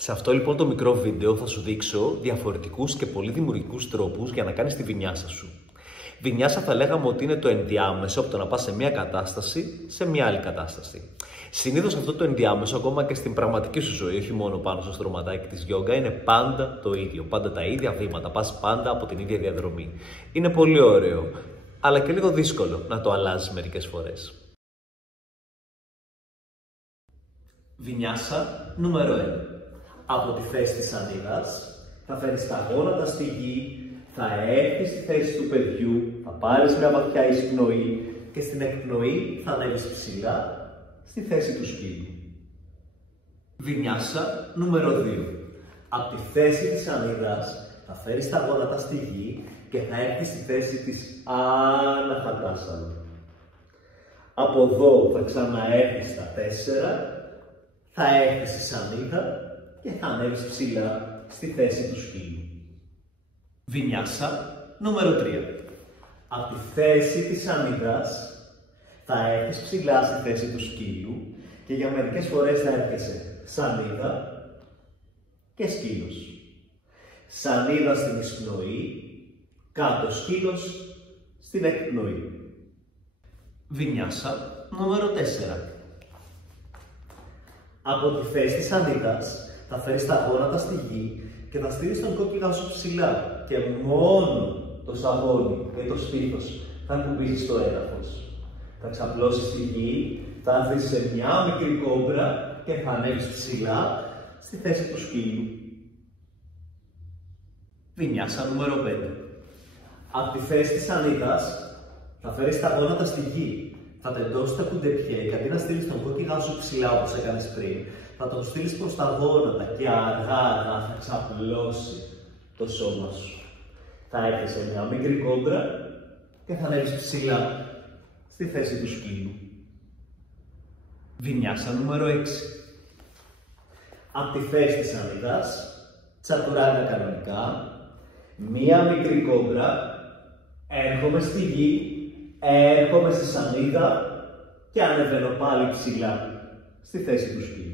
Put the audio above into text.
Σε αυτό λοιπόν το μικρό βίντεο θα σου δείξω διαφορετικούς και πολύ δημιουργικούς τρόπους για να κάνεις τη βινιάσα σου. Βινιάσα θα λέγαμε ότι είναι το ενδιάμεσο από το να πας σε μια κατάσταση σε μια άλλη κατάσταση. Συνήθως αυτό το ενδιάμεσο, ακόμα και στην πραγματική σου ζωή, όχι μόνο πάνω στο στρωματάκι της γιόγκα, είναι πάντα το ίδιο. Πάντα τα ίδια βήματα, πας πάντα από την ίδια διαδρομή. Είναι πολύ ωραίο, αλλά και λίγο δύσκολο να το αλλάζεις μερικές φορές. Βινιάσα νούμερο 1. Από τη θέση της σανίδας θα φέρεις τα γόνατα στη γη, θα έρθεις στη θέση του παιδιού, θα πάρεις μια βαθιά εισπνοή και στην εκπνοή θα ανέβεις ψηλά στη θέση του σκύλου. Βινιάσα νούμερο 2. Από τη θέση της σανίδας θα φέρεις τα γόνατα στη γη και θα έρθεις στη θέση της Αναχατάσανα. Από εδώ θα ξαναέρθεις στα 4, θα έρθεις στη σανίδα και θα ανέβεις ψηλά στη θέση του σκύλου. Βινιάσα νούμερο 3. Από τη θέση της σανίδας θα έρθεις ψηλά στη θέση του σκύλου και για μερικές φορές θα έρχεσαι σανίδα και σκύλος. Σανίδα στην εισπνοή, κάτω σκύλος στην εκπνοή. Βινιάσα νούμερο 4. Από τη θέση της σανίδας θα φέρεις τα γόνατα στη γη και θα στείλεις τον κόκκιγα σου ψηλά και μόνο το σαγόνι και το στήθος θα κουμπίσεις στο έδαφος. Θα ξαπλώσεις τη γη, θα έρθεις σε μια μικρή κόμπρα και θα ανέβεις ψηλά στη θέση του σκύλου. Βινιάσα νούμερο 5. Από τη θέση της σανίδας θα φέρεις τα γόνατα στη γη. Θα τεντώσεις τα κουντεπιέ και αντί να στείλεις τον κόκκιγα σου ψηλά όπως έκανες πριν, θα τον στείλεις προς τα γόνατα και αργά θα ξαπλώσει το σώμα σου. Θα έρθεις σε μια μικρή κόμπρα και θα ανέβεις ψηλά στη θέση του σκύλου. Βινιάσα νούμερο 6. Από τη θέση της σανίδας, τσακουράγια κανονικά, μία μικρή κόμπρα, έρχομαι στη γη, έρχομαι στη σανίδα και ανεβαίνω πάλι ψηλά στη θέση του σκύλου.